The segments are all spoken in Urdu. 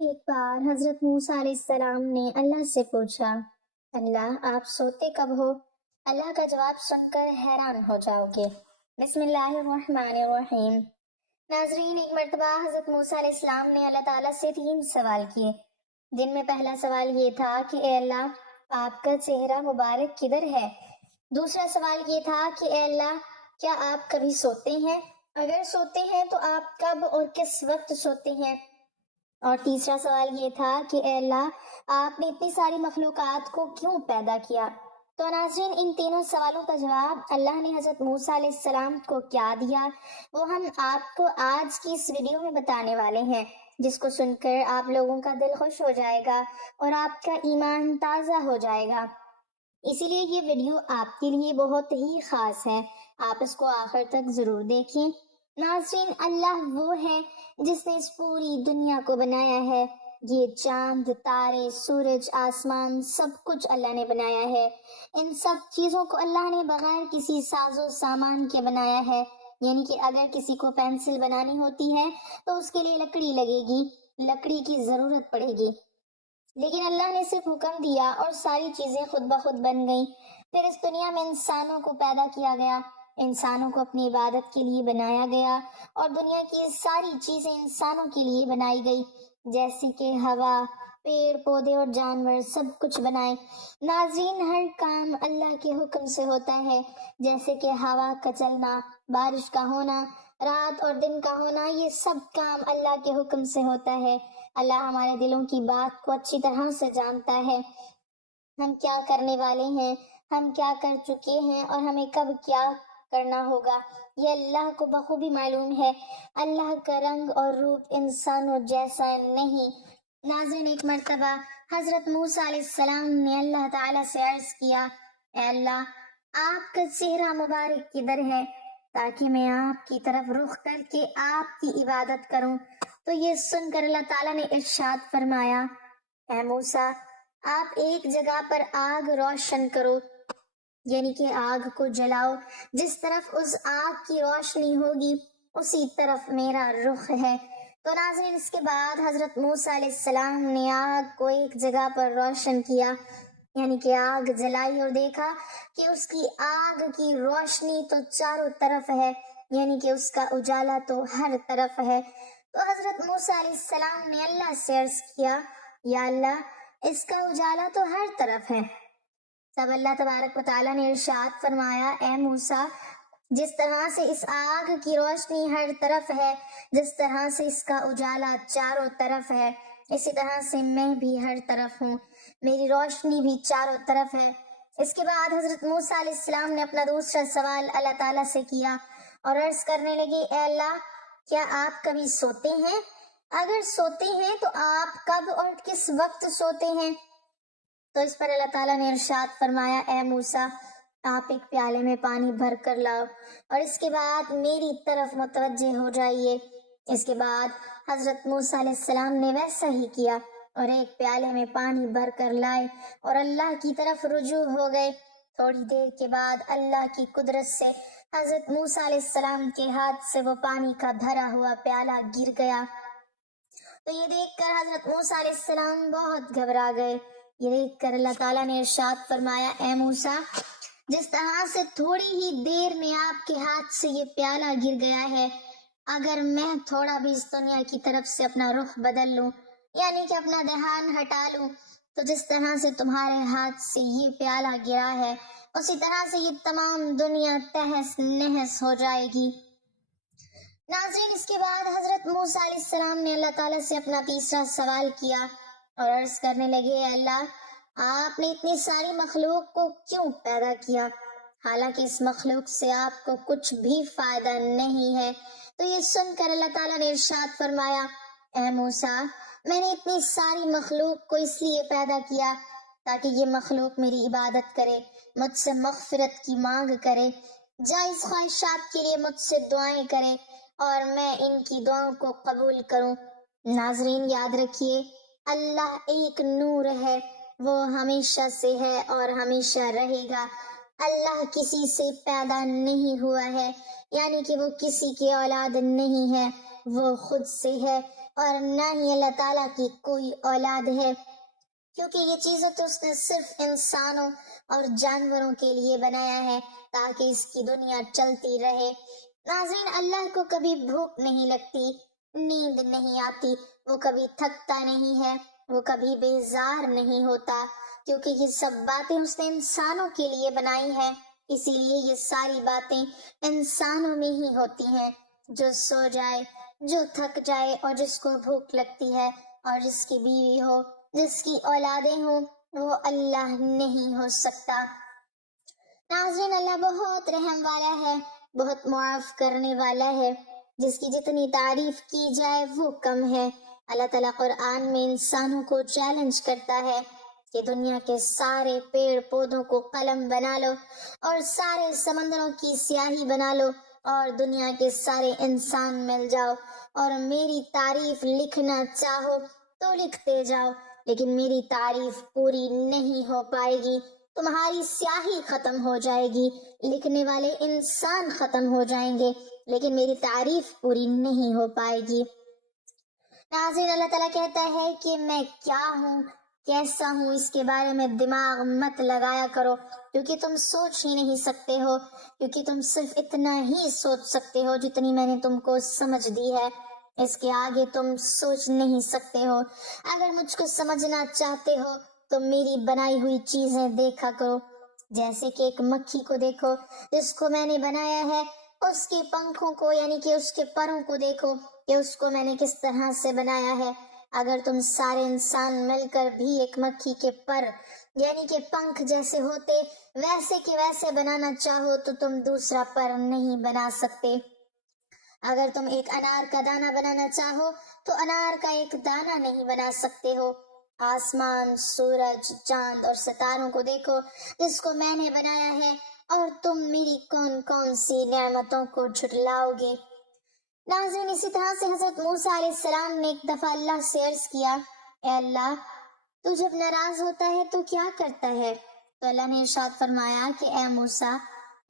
ایک بار حضرت موسیٰ علیہ السلام نے اللہ سے پوچھا، اللہ آپ سوتے کب ہو؟ اللہ کا جواب سن کر حیران ہو جاؤ گے۔ بسم اللہ الرحمن الرحیم۔ ناظرین، ایک مرتبہ حضرت موسیٰ علیہ السلام نے اللہ تعالیٰ سے 3 سوال کیے، جن میں پہلا سوال یہ تھا کہ اے اللہ آپ کا چہرہ مبارک کدھر ہے؟ دوسرا سوال یہ تھا کہ اے اللہ کیا آپ کبھی سوتے ہیں؟ اگر سوتے ہیں تو آپ کب اور کس وقت سوتے ہیں؟ اور تیسرا سوال یہ تھا کہ اے اللہ آپ نے اتنی ساری مخلوقات کو کیوں پیدا کیا؟ تو ناظرین، ان تینوں سوالوں کا جواب اللہ نے حضرت موسیٰ علیہ السلام کو کیا دیا، وہ ہم آپ کو آج کی اس ویڈیو میں بتانے والے ہیں، جس کو سن کر آپ لوگوں کا دل خوش ہو جائے گا اور آپ کا ایمان تازہ ہو جائے گا۔ اسی لیے یہ ویڈیو آپ کے لیے بہت ہی خاص ہے، آپ اس کو آخر تک ضرور دیکھیں۔ ناظرین، اللہ وہ ہے جس نے اس پوری دنیا کو بنایا ہے۔ یہ چاند، تارے، سورج، آسمان، سب کچھ اللہ نے بنایا ہے۔ ان سب چیزوں کو اللہ نے بغیر کسی ساز و سامان کے بنایا ہے، یعنی کہ اگر کسی کو پینسل بنانی ہوتی ہے تو اس کے لیے لکڑی لگے گی، لکڑی کی ضرورت پڑے گی، لیکن اللہ نے صرف حکم دیا اور ساری چیزیں خود بخود بن گئیں۔ پھر اس دنیا میں انسانوں کو پیدا کیا گیا، انسانوں کو اپنی عبادت کے لیے بنایا گیا، اور دنیا کی ساری چیزیں انسانوں کے لیے بنائی گئی، جیسے کہ ہوا، پیڑ پودے اور جانور، سب کچھ بنائے۔ ناظرین، ہر کام اللہ کے حکم سے ہوتا ہے، جیسے کہ ہوا کا چلنا، بارش کا ہونا، رات اور دن کا ہونا، یہ سب کام اللہ کے حکم سے ہوتا ہے۔ اللہ ہمارے دلوں کی بات کو اچھی طرح سے جانتا ہے، ہم کیا کرنے والے ہیں، ہم کیا کر چکے ہیں اور ہمیں کب کیا کرنا ہوگا، یہ اللہ کو بخوبی معلوم ہے۔ اللہ کا رنگ اور روپ انسانوں جیسا نہیں۔ ناظرین، ایک مرتبہ حضرت موسیٰ علیہ السلام نے اللہ تعالیٰ سے عرض کیا، اے اللہ آپ کا چہرہ مبارک کدھر ہے تاکہ میں آپ کی طرف رخ کر کے آپ کی عبادت کروں؟ تو یہ سن کر اللہ تعالیٰ نے ارشاد فرمایا، اے موسیٰ آپ ایک جگہ پر آگ روشن کرو، یعنی کہ آگ کو جلاؤ، جس طرف اس آگ کی روشنی ہوگی اسی طرف میرا رخ ہے۔ تو ناظرین، اس کے بعد حضرت موسیٰ علیہ السلام نے آگ کو ایک جگہ پر روشن کیا، یعنی کہ آگ جلائی، اور دیکھا کہ اس کی آگ کی روشنی تو چاروں طرف ہے، یعنی کہ اس کا اجالا تو ہر طرف ہے۔ تو حضرت موسیٰ علیہ السلام نے اللہ سے عرض کیا، یا اللہ اس کا اجالا تو ہر طرف ہے۔ تب اللہ تبارک و تعالیٰ نے ارشاد فرمایا، اے موسیٰ جس طرح سے اس آگ کی روشنی ہر طرف ہے، جس طرح سے اس کا اجالا چاروں طرف ہے، اسی طرح سے میں بھی ہر طرف ہوں، میری روشنی بھی چاروں طرف ہے۔ اس کے بعد حضرت موسیٰ علیہ السلام نے اپنا دوسرا سوال اللہ تعالیٰ سے کیا اور عرض کرنے لگے، اے اللہ کیا آپ کبھی سوتے ہیں؟ اگر سوتے ہیں تو آپ کب اور کس وقت سوتے ہیں؟ تو اس پر اللہ تعالیٰ نے ارشاد فرمایا، اے موسیٰ آپ ایک پیالے میں پانی بھر کر لاؤ اور اس کے بعد میری طرف متوجہ ہو جائیے۔ اس کے بعد حضرت موسیٰ علیہ السلام نے ویسا ہی کیا اور ایک پیالے میں پانی بھر کر لائے اور اللہ کی طرف رجوع ہو گئے۔ تھوڑی دیر کے بعد اللہ کی قدرت سے حضرت موسیٰ علیہ السلام کے ہاتھ سے وہ پانی کا بھرا ہوا پیالہ گر گیا۔ تو یہ دیکھ کر حضرت موسیٰ علیہ السلام بہت گھبرا گئے۔ یہ دیکھ کر اللہ تعالیٰ نے ارشاد فرمایا، اے موسیٰ جس طرح سے تھوڑی ہی دیر میں آپ کے ہاتھ سے یہ پیالہ گر گیا ہے، اگر میں تھوڑا بھی اس دنیا کی طرف سے اپنا رخ بدل لوں، یعنی کہ اپنا دھیان ہٹا لوں، تو جس طرح سے تمہارے ہاتھ سے یہ پیالہ گرا ہے اسی طرح سے یہ تمام دنیا تہس نہس ہو جائے گی۔ ناظرین، اس کے بعد حضرت موسیٰ علیہ السلام نے اللہ تعالیٰ سے اپنا تیسرا سوال کیا اور عرض کرنے لگے، اے اللہ آپ نے اتنی ساری مخلوق کو کیوں پیدا کیا، حالانکہ اس مخلوق سے آپ کو کچھ بھی فائدہ نہیں ہے؟ تو یہ سن کر اللہ تعالیٰ نے ارشاد فرمایا، اے موسیٰ میں نے اتنی ساری مخلوق کو اس لیے پیدا کیا تاکہ یہ مخلوق میری عبادت کرے، مجھ سے مغفرت کی مانگ کرے، جائز خواہشات کے لیے مجھ سے دعائیں کرے اور میں ان کی دعاؤں کو قبول کروں۔ ناظرین یاد رکھیے، اللہ ایک نور ہے، وہ ہمیشہ سے ہے اور ہمیشہ رہے گا۔ اللہ کسی سے پیدا نہیں ہوا ہے، یعنی کہ وہ کسی کی اولاد نہیں ہے، وہ خود سے ہے اور نہ ہی اللہ تعالیٰ کی کوئی اولاد ہے، کیونکہ یہ چیزیں تو اس نے صرف انسانوں اور جانوروں کے لیے بنایا ہے تاکہ اس کی دنیا چلتی رہے۔ ناظرین، اللہ کو کبھی بھوک نہیں لگتی، نیند نہیں آتی، وہ کبھی تھکتا نہیں ہے، وہ کبھی بیزار نہیں ہوتا، کیونکہ یہ سب باتیں اس نے انسانوں کے لیے بنائی ہے۔ اسی لیے یہ ساری باتیں انسانوں میں ہی ہوتی ہیں۔ جو سو جائے، جو تھک جائے، اور جس کو بھوک لگتی ہے، اور جس کی بیوی ہو، جس کی اولادیں ہوں، وہ اللہ نہیں ہو سکتا۔ ناظرین، اللہ بہت رحم والا ہے، بہت معاف کرنے والا ہے، جس کی جتنی تعریف کی جائے وہ کم ہے۔ اللہ تعالیٰ قرآن میں انسانوں کو چیلنج کرتا ہے کہ دنیا کے سارے پیڑ پودوں کو قلم بنا لو، اور سارے سمندروں کی سیاہی بنا لو، اور دنیا کے سارے انسان مل جاؤ، اور میری تعریف لکھنا چاہو تو لکھتے جاؤ، لیکن میری تعریف پوری نہیں ہو پائے گی۔ تمہاری سیاہی ختم ہو جائے گی، لکھنے والے انسان ختم ہو جائیں گے، لیکن میری تعریف پوری نہیں ہو پائے گی۔ ناظرین، اللہ تعالیٰ کہتا ہے کہ میں کیا ہوں، کیسا ہوں، اس کے بارے میں دماغ مت لگایا کرو، کیونکہ تم سوچ ہی نہیں سکتے ہو، کیونکہ تم صرف اتنا ہی سوچ سکتے ہو جتنی میں نے تم کو سمجھ دی ہے، اس کے آگے تم سوچ نہیں سکتے ہو۔ اگر مجھ کو سمجھنا چاہتے ہو تو میری بنائی ہوئی چیزیں دیکھا کرو، جیسے کہ ایک مکھی کو دیکھو جس کو میں نے بنایا ہے، اس کے پنکھوں کو یعنی کہ اس کے پروں کو دیکھو کہ اس کو میں نے کس طرح سے بنایا ہے۔ اگر تم سارے انسان مل کر بھی ایک مکھی کے پر یعنی کہ پنکھ جیسے ہوتے ویسے کے ویسے بنانا چاہو تو تم دوسرا پر نہیں بنا سکتے۔ اگر تم ایک انار کا دانہ بنانا چاہو تو انار کا ایک دانہ نہیں بنا سکتے ہو۔ آسمان، سورج، چاند اور ستاروں کو دیکھو جس کو میں نے بنایا ہے، اور تم میری کون کون سی نعمتوں کو جھٹلاؤ گے۔ ناظرین، اسی طرح سے حضرت موسیٰ علیہ السلام نے ایک دفعہ اللہ سے عرض کیا، اے اللہ، تو جب ناراض ہوتا ہے تو کیا کرتا ہے؟ تو اللہ نے ارشاد فرمایا کہ اے موسیٰ،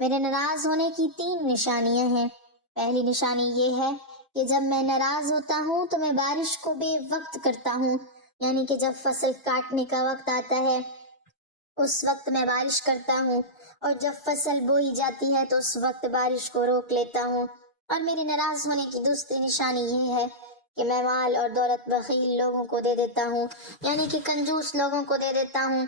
میرے ناراض ہونے کی 3 نشانیاں ہیں۔ پہلی نشانی یہ ہے کہ جب میں ناراض ہوتا ہوں تو میں بارش کو بے وقت کرتا ہوں، یعنی کہ جب فصل کاٹنے کا وقت آتا ہے اس وقت میں بارش کرتا ہوں، اور جب فصل بوئی جاتی ہے تو اس وقت بارش کو روک لیتا ہوں۔ اور میری ناراض ہونے کی دوسری نشانی یہ ہے کہ میں مال اور دولت بخیل لوگوں کو دے دیتا ہوں، یعنی کہ کنجوس لوگوں کو دے دیتا ہوں۔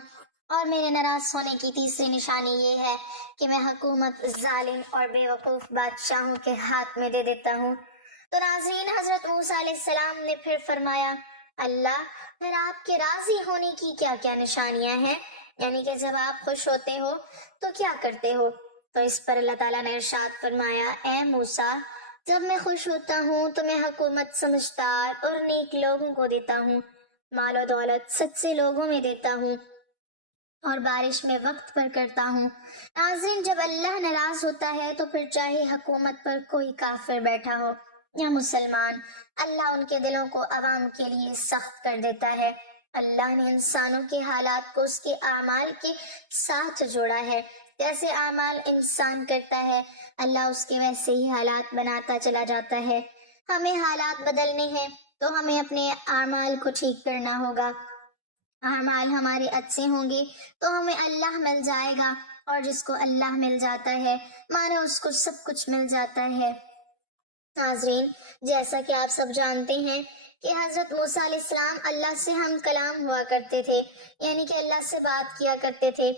اور میرے ناراض ہونے کی تیسری نشانی یہ ہے کہ میں حکومت ظالم اور بے وقوف بادشاہوں کے ہاتھ میں دے دیتا ہوں۔ تو ناظرین، حضرت موسیٰ علیہ السلام نے پھر فرمایا، اللہ، پھر آپ کے راضی ہونے کی کیا کیا نشانیاں ہیں؟ یعنی کہ جب آپ خوش ہوتے ہو تو کیا کرتے ہو؟ تو اس پر اللہ تعالیٰ نے ارشاد فرمایا، اے موسیٰ، جب میں خوش ہوتا ہوں تو میں حکومت سمجھدار اور نیک لوگوں کو دیتا ہوں، مال و دولت سچے لوگوں میں دیتا ہوں، اور بارش میں وقت پر کرتا ہوں۔ ناظرین، جب اللہ ناراض ہوتا ہے تو پھر چاہے حکومت پر کوئی کافر بیٹھا ہو یا مسلمان، اللہ ان کے دلوں کو عوام کے لیے سخت کر دیتا ہے۔ اللہ نے انسانوں کے حالات کو اس کے اعمال کے ساتھ جوڑا ہے، جیسے اعمال انسان کرتا ہے اللہ اس کے ویسے ہی حالات بناتا چلا جاتا ہے۔ ہمیں حالات بدلنے ہیں تو ہمیں اپنے اعمال کو ٹھیک کرنا ہوگا۔ اعمال ہمارے اچھے ہوں گے تو ہمیں اللہ مل جائے گا، اور جس کو اللہ مل جاتا ہے مانا اس کو سب کچھ مل جاتا ہے۔ ناظرین، جیسا کہ آپ سب جانتے ہیں کہ حضرت موسیٰ علیہ السلام اللہ سے ہم کلام ہوا کرتے تھے، یعنی کہ اللہ سے بات کیا کرتے تھے۔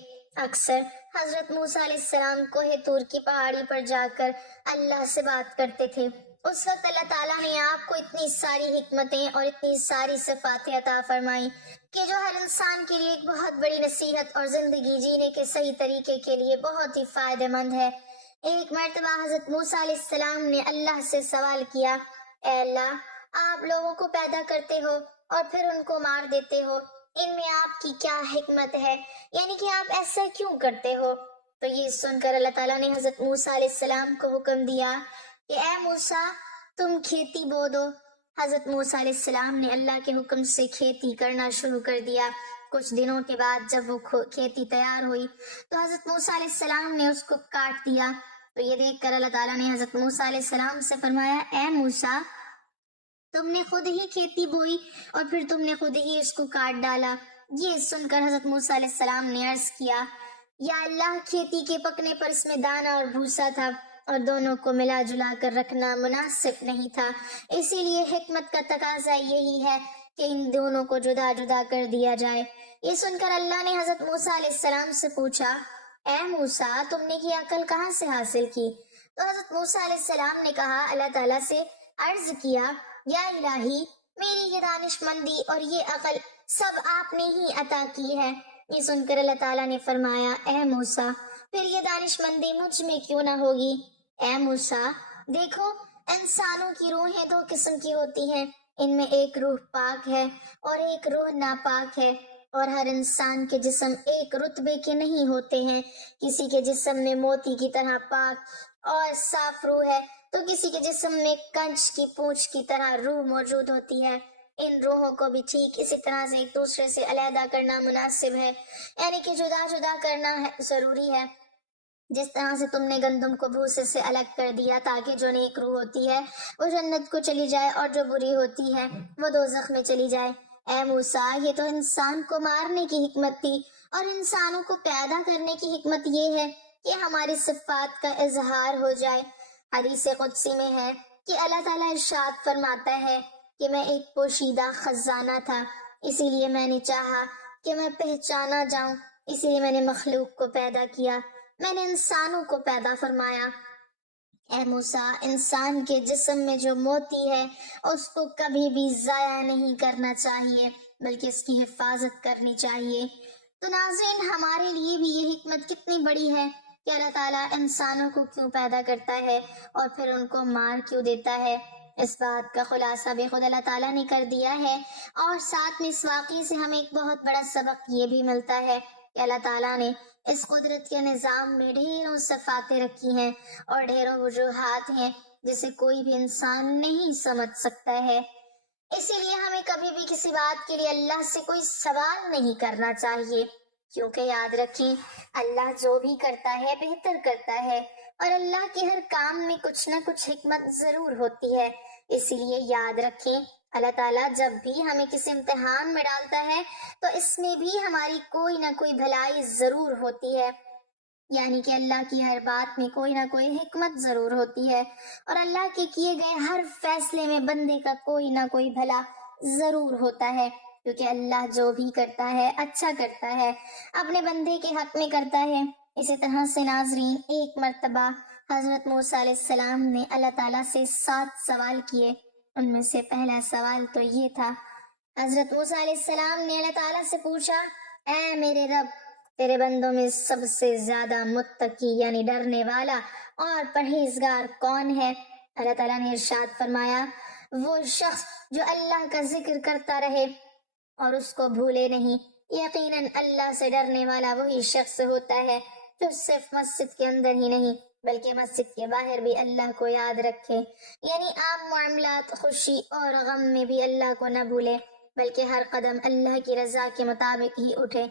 اکثر حضرت موسیٰ علیہ السلام کوہ طور کی پہاڑی پر جا کر اللہ سے بات کرتے تھے۔ اس وقت اللہ تعالیٰ نے آپ کو اتنی ساری حکمتیں اور اتنی ساری صفات عطا فرمائیں کہ جو ہر انسان کے لیے ایک بہت بڑی نصیحت اور زندگی جینے کے صحیح طریقے کے لیے بہت ہی فائدہ مند ہے۔ ایک مرتبہ حضرت موسیٰ علیہ السلام نے اللہ سے سوال کیا، اے اللہ، آپ لوگوں کو پیدا کرتے ہو اور پھر ان کو مار دیتے ہو، ان میں آپ کی کیا حکمت ہے؟ یعنی کہ آپ ایسا کیوں کرتے ہو؟ تو یہ سن کر اللہ تعالیٰ نے حضرت موسیٰ علیہ السلام کو حکم دیا کہ اے موسیٰ، تم کھیتی بو دو۔ حضرت موسیٰ علیہ السلام نے اللہ کے حکم سے کھیتی کرنا شروع کر دیا۔ کچھ دنوں کے بعد جب وہ کھیتی تیار ہوئی تو حضرت موسیٰ علیہ السلام نے اس کو کاٹ دیا۔ تو یہ دیکھ کر اللہ تعالیٰ نے حضرت موسیٰ علیہ السلام سے فرمایا، اے موسیٰ، تم نے خود ہی کھیتی بوئی اور پھر تم نے خود ہی اس کو کاٹ ڈالا۔ یہ سن کر حضرت موسیٰ علیہ السلام نے عرض کیا، یا اللہ، کھیتی کے پکنے پر اس میں دانہ اور بھوسا تھا اور دونوں کو ملا جلا کر رکھنا مناسب نہیں تھا، اسی لیے حکمت کا تقاضا یہی ہے کہ ان دونوں کو جدا جدا کر دیا جائے۔ یہ سن کر اللہ نے حضرت موسیٰ علیہ السلام سے پوچھا، اے موسیٰ، تم نے یہ عقل کہاں سے حاصل کی؟ تو حضرت موسیٰ علیہ السلام نے کہا، اللہ تعالیٰ سے عرض کیا، یا الہی، میری یہ دانش مندی اور یہ عقل سب آپ نے ہی عطا کی ہے۔ یہ سن کر اللہ تعالیٰ نے فرمایا، اے موسیٰ، پھر یہ دانش مندی مجھ میں کیوں نہ ہوگی؟ اے موسیٰ، دیکھو، انسانوں کی روحیں دو قسم کی ہوتی ہیں، ان میں ایک روح پاک ہے اور ایک روح ناپاک ہے، اور ہر انسان کے جسم ایک رتبے کے نہیں ہوتے ہیں۔ کسی کے جسم میں موتی کی طرح پاک اور صاف روح ہے تو کسی کے جسم میں کنچ کی پونچھ کی طرح روح موجود ہوتی ہے۔ ان روحوں کو بھی ٹھیک اسی طرح سے ایک دوسرے سے علیحدہ کرنا مناسب ہے، یعنی کہ جدا جدا کرنا ضروری ہے۔ جس طرح سے تم نے گندم کو بھوسے سے الگ کر دیا تاکہ جو نیک روح ہوتی ہے وہ جنت کو چلی جائے اور جو بری ہوتی ہے وہ دوزخ میں چلی جائے۔ اے موسیٰ، یہ تو انسان کو مارنے کی حکمت تھی، اور انسانوں کو پیدا کرنے کی حکمت یہ ہے کہ ہماری صفات کا اظہار ہو جائے۔ حدیث قدسی میں ہے کہ اللہ تعالیٰ ارشاد فرماتا ہے کہ میں ایک پوشیدہ خزانہ تھا، اسی لیے میں نے چاہا کہ میں پہچانا جاؤں، اسی لیے میں نے مخلوق کو پیدا کیا، میں نے انسانوں کو پیدا فرمایا۔ اے موسیٰ، انسان کے جسم میں جو موتی ہے اس کو کبھی بھی ضائع نہیں کرنا چاہیے بلکہ اس کی حفاظت کرنی چاہیے۔ تو ناظرین، ہمارے لیے بھی یہ حکمت کتنی بڑی ہے کہ اللہ تعالیٰ انسانوں کو کیوں پیدا کرتا ہے اور پھر ان کو مار کیوں دیتا ہے۔ اس بات کا خلاصہ بے خود اللہ تعالیٰ نے کر دیا ہے، اور ساتھ میں اس واقعے سے ہمیں ایک بہت بڑا سبق یہ بھی ملتا ہے کہ اللہ تعالیٰ نے اس قدرت کے نظام میں ڈھیروں صفاتیں رکھی ہیں اور ڈھیروں وجوہات ہیں جسے کوئی بھی انسان نہیں سمجھ سکتا ہے۔ اسی لیے ہمیں کبھی بھی کسی بات کے لیے اللہ سے کوئی سوال نہیں کرنا چاہیے، کیونکہ یاد رکھیں، اللہ جو بھی کرتا ہے بہتر کرتا ہے، اور اللہ کے ہر کام میں کچھ نہ کچھ حکمت ضرور ہوتی ہے۔ اسی لیے یاد رکھیں، اللہ تعالیٰ جب بھی ہمیں کسی امتحان میں ڈالتا ہے تو اس میں بھی ہماری کوئی نہ کوئی بھلائی ضرور ہوتی ہے، یعنی کہ اللہ کی ہر بات میں کوئی نہ کوئی حکمت ضرور ہوتی ہے، اور اللہ کے کیے گئے ہر فیصلے میں بندے کا کوئی نہ کوئی بھلا ضرور ہوتا ہے، کیونکہ اللہ جو بھی کرتا ہے اچھا کرتا ہے، اپنے بندے کے حق میں کرتا ہے۔ اسی طرح سے ناظرین، ایک مرتبہ حضرت موسیٰ علیہ السلام نے اللہ تعالیٰ سے 7 سوال کیے۔ ان میں سے پہلا سوال تو یہ تھا، حضرت موسیٰ علیہ السلام نے اللہ تعالیٰ سے پوچھا، اے میرے رب، تیرے بندوں میں سب سے زیادہ متقی یعنی ڈرنے والا اور پرہیزگار کون ہے؟ اللہ تعالیٰ نے ارشاد فرمایا، وہ شخص جو اللہ کا ذکر کرتا رہے اور اس کو بھولے نہیں۔ یقیناً اللہ سے ڈرنے والا وہی شخص ہوتا ہے جو صرف مسجد کے اندر ہی نہیں بلکہ مسجد کے باہر بھی اللہ کو یاد رکھے، یعنی عام معاملات، خوشی اور غم میں بھی اللہ کو نہ بھولے بلکہ ہر قدم اللہ کی رضا کے مطابق ہی اٹھے۔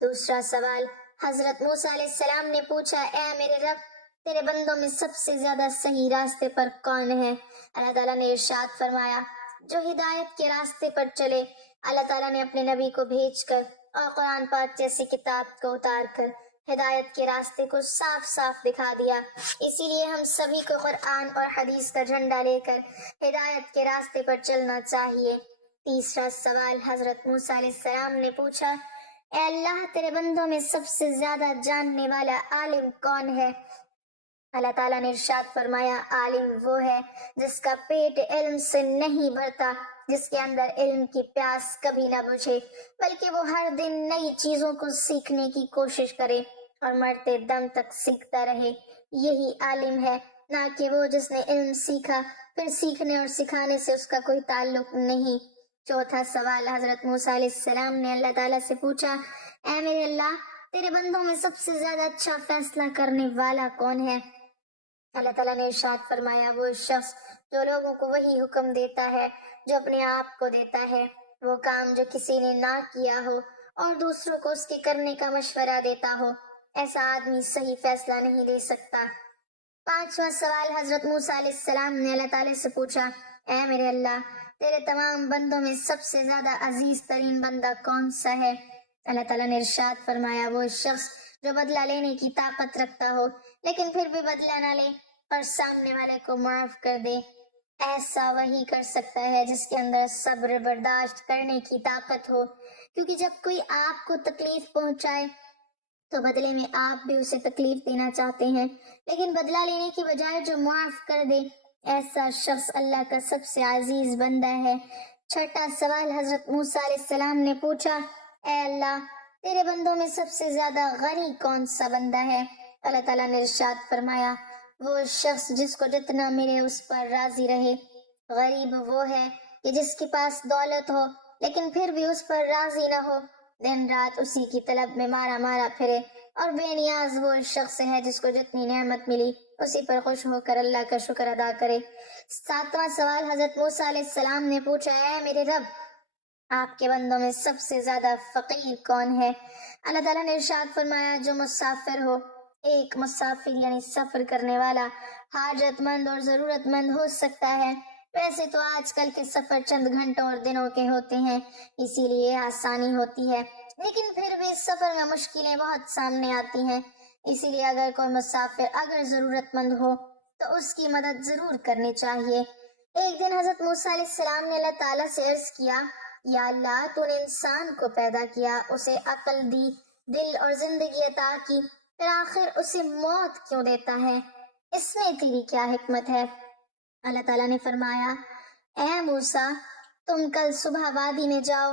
دوسرا سوال حضرت موسیٰ علیہ السلام نے پوچھا، اے میرے رب، تیرے بندوں میں سب سے زیادہ صحیح راستے پر کون ہے؟ اللہ تعالیٰ نے ارشاد فرمایا، جو ہدایت کے راستے پر چلے۔ اللہ تعالیٰ نے اپنے نبی کو بھیج کر اور قرآن پاک جیسی کتاب کو اتار کر ہدایت کے راستے کو صاف صاف دکھا دیا، اسی لیے ہم سبھی کو قرآن اور حدیث کا جھنڈا لے کر ہدایت کے راستے پر چلنا چاہیے۔ تیسرا سوال حضرت موسیٰ علیہ السلام نے پوچھا، اے اللہ، تیرے بندوں میں سب سے زیادہ جاننے والا عالم کون ہے؟ اللہ تعالیٰ نے ارشاد فرمایا، عالم وہ ہے جس کا پیٹ علم سے نہیں بھرتا، جس کے اندر علم کی پیاس کبھی نہ بجھے، بلکہ وہ ہر دن نئی چیزوں کو سیکھنے کی کوشش کرے اور مرتے دم تک سیکھتا رہے۔ یہی عالم ہے، نہ کہ وہ جس نے علم سیکھا پھر سیکھنے اور سکھانے سے اس کا کوئی تعلق نہیں۔ چوتھا سوال حضرت موسیٰ علیہ السلام نے اللہ تعالیٰ سے پوچھا، اے میرے اللہ، تیرے بندوں میں سب سے زیادہ اچھا فیصلہ کرنے والا کون ہے؟ اللہ تعالیٰ نے ارشاد فرمایا، وہ شخص جو لوگوں کو وہی حکم دیتا ہے جو اپنے آپ کو دیتا ہے، وہ کام جو کسی نے نہ کیا ہو اور دوسروں کو اس کے کرنے کا مشورہ دیتا ہو، ایسا آدمی صحیح فیصلہ نہیں دے سکتا۔ پانچواں سوال حضرت موسیٰ علیہ السلام نے اللہ تعالیٰ سے پوچھا، اے میرے اللہ، تیرے تمام بندوں میں سب سے زیادہ عزیز ترین بندہ کون سا ہے؟ اللہ تعالیٰ نے ارشاد فرمایا، وہ شخص جو بدلہ لینے کی طاقت رکھتا ہو لیکن پھر بھی بدلہ نہ لے اور سامنے والے کو معاف کر دے، ایسا وہی کر سکتا ہے جس کے اندر صبر برداشت کرنے کی طاقت ہو، کیونکہ جب کوئی آپ کو تکلیف پہنچائے تو بدلے میں آپ بھی اسے تکلیف دینا چاہتے ہیں، لیکن بدلہ لینے کی بجائے جو معاف کر دے، ایسا شخص اللہ کا سب سے عزیز بندہ ہے۔ چھٹا سوال حضرت موسیٰ علیہ السلام نے پوچھا، اے اللہ، تیرے بندوں میں سب سے زیادہ غنی کون سا بندہ ہے؟ اللہ تعالیٰ نے ارشاد فرمایا، وہ شخص جس کو جتنا ملے اس پر راضی رہے۔ غریب وہ ہے کہ جس کے پاس دولت ہو لیکن پھر بھی اس پر راضی نہ ہو، دن رات اسی کی طلب میں مارا مارا پھرے، اور بے نیاز وہ شخص ہے جس کو جتنی نعمت ملی اسی پر خوش ہو کر اللہ کا شکر ادا کرے۔ ساتواں سوال حضرت موسیٰ علیہ السلام نے پوچھا، اے میرے رب، آپ کے بندوں میں سب سے زیادہ فقیر کون ہے؟ اللہ تعالیٰ نے ارشاد فرمایا، جو مسافر ہو۔ ایک مسافر یعنی سفر کرنے والا حاجت مند اور ضرورت مند ہو سکتا ہے، ویسے تو آج کل کے سفر چند گھنٹوں اور دنوں کے ہوتے ہیں، اسی لیے آسانی ہوتی ہے، لیکن پھر بھی اس سفر میں مشکلیں بہت سامنے آتی ہیں، اسی لیے اگر کوئی مسافر اگر ضرورت مند ہو تو اس کی مدد ضرور کرنی چاہیے۔ ایک دن حضرت موسیٰ علیہ السلام نے اللہ تعالیٰ سے عرض کیا، یا اللہ، تو نے انسان کو پیدا کیا، اسے عقل دی، دل اور زندگی عطا کی، پھر آخر اسے موت کیوں دیتا ہے؟ اس میں تیری کیا حکمت ہے؟ اللہ تعالیٰ نے فرمایا، اے موسیٰ، تم کل صبح وادی میں جاؤ،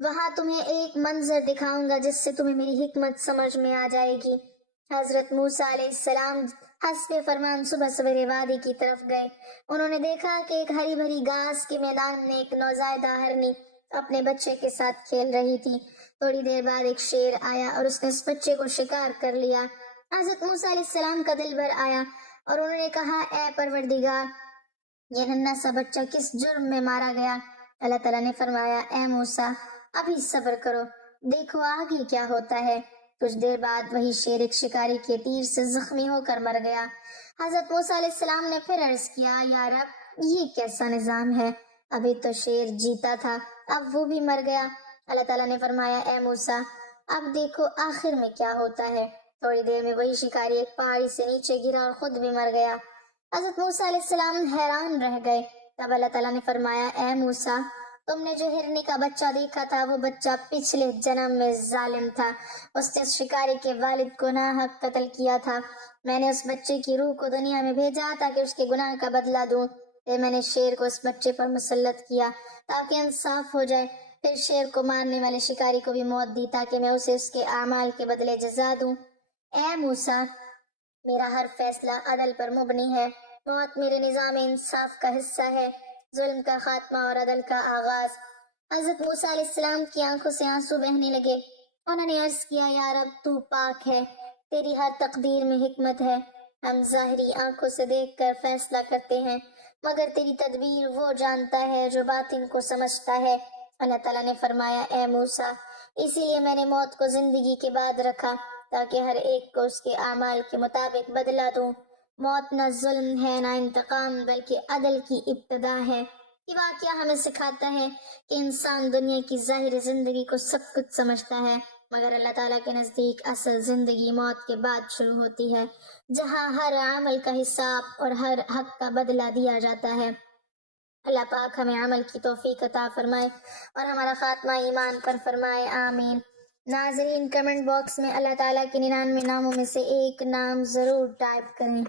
وہاں تمہیں ایک منظر دکھاؤں گا جس سے تمہیں میری حکمت سمجھ میں آ جائے گی۔ حضرت موسیٰ علیہ السلام حسب فرمان صبح سویرے وادی کی طرف گئے۔ انہوں نے دیکھا کہ ایک ہری بھری گھاس کے میدان میں ایک نوزائیدہ ہرنی اپنے بچے کے ساتھ کھیل رہی تھی۔ تھوڑی دیر بعد ایک شیر آیا اور اس نے اس بچے کو شکار کر لیا۔ حضرت موسیٰ علیہ السلام کا دل بھر آیا اور انہوں نے کہا، اے پروردگار، یہ ننھا سا بچہ کس جرم میں مارا گیا؟ اللہ تعالیٰ نے فرمایا، اے موسیٰ، ابھی صبر کرو، دیکھو آگے کیا ہوتا ہے۔ کچھ دیر بعد وہی شیر ایک شکاری کے تیر سے زخمی ہو کر مر گیا۔ حضرت موسیٰ علیہ السلام نے پھر عرض کیا، یا رب، یہ کیسا نظام ہے؟ ابھی تو شیر جیتا تھا، اب وہ بھی مر گیا۔ اللہ تعالیٰ نے فرمایا، اے موسیٰ، اب دیکھو آخر میں کیا ہوتا ہے۔ تھوڑی دیر میں وہی شکاری ایک پہاڑی سے نیچے گرا اور خود بھی مر گیا۔ حضرت موسیٰ علیہ السلام حیران رہ گئے۔ تب اللہ تعالیٰ نے فرمایا، اے موسیٰ، تم نے جو ہرنی کا بچہ دیکھا تھا وہ بچہ پچھلے جنم میں ظالم تھا، اس نے اس شکاری کے والد کو ناحق قتل کیا تھا۔ میں نے اس بچے کی روح کو دنیا میں بھیجا تاکہ اس کے گناہ کا بدلہ دوں، پھر میں نے شیر کو اس بچے پر مسلط کیا تاکہ انصاف ہو جائے، پھر شیر کو مارنے والے شکاری کو بھی موت دی تاکہ میں اسے اس کے اعمال کے بدلے جزا دوں۔ اے موسیٰ، میرا ہر فیصلہ عدل پر مبنی ہے، موت میرے نظام انصاف کا حصہ ہے، ظلم کا خاتمہ اور عدل کا آغاز۔ حضرت موسیٰ علیہ السلام کی آنکھوں سے آنسو بہنے لگے۔ انہوں نے عرض کیا، یا رب، تو پاک ہے، تیری ہر تقدیر میں حکمت ہے، ہم ظاہری آنکھوں سے دیکھ کر فیصلہ کرتے ہیں، مگر تیری تدبیر وہ جانتا ہے جو باطن کو سمجھتا ہے۔ اللہ تعالیٰ نے فرمایا، اے موسیٰ، اسی لیے میں نے موت کو زندگی کے بعد رکھا تاکہ ہر ایک کو اس کے اعمال کے مطابق بدلہ دوں۔ موت نہ ظلم ہے نہ انتقام، بلکہ عدل کی ابتدا ہے۔ یہ واقعہ ہمیں سکھاتا ہے کہ انسان دنیا کی ظاہری زندگی کو سب کچھ سمجھتا ہے، مگر اللہ تعالیٰ کے نزدیک اصل زندگی موت کے بعد شروع ہوتی ہے، جہاں ہر عمل کا حساب اور ہر حق کا بدلہ دیا جاتا ہے۔ اللہ پاک ہمیں عمل کی توفیق عطا فرمائے اور ہمارا خاتمہ ایمان پر فرمائے، آمین۔ ناظرین، کمنٹ باکس میں اللہ تعالیٰ کے 99 ناموں میں سے ایک نام ضرور ٹائپ کریں۔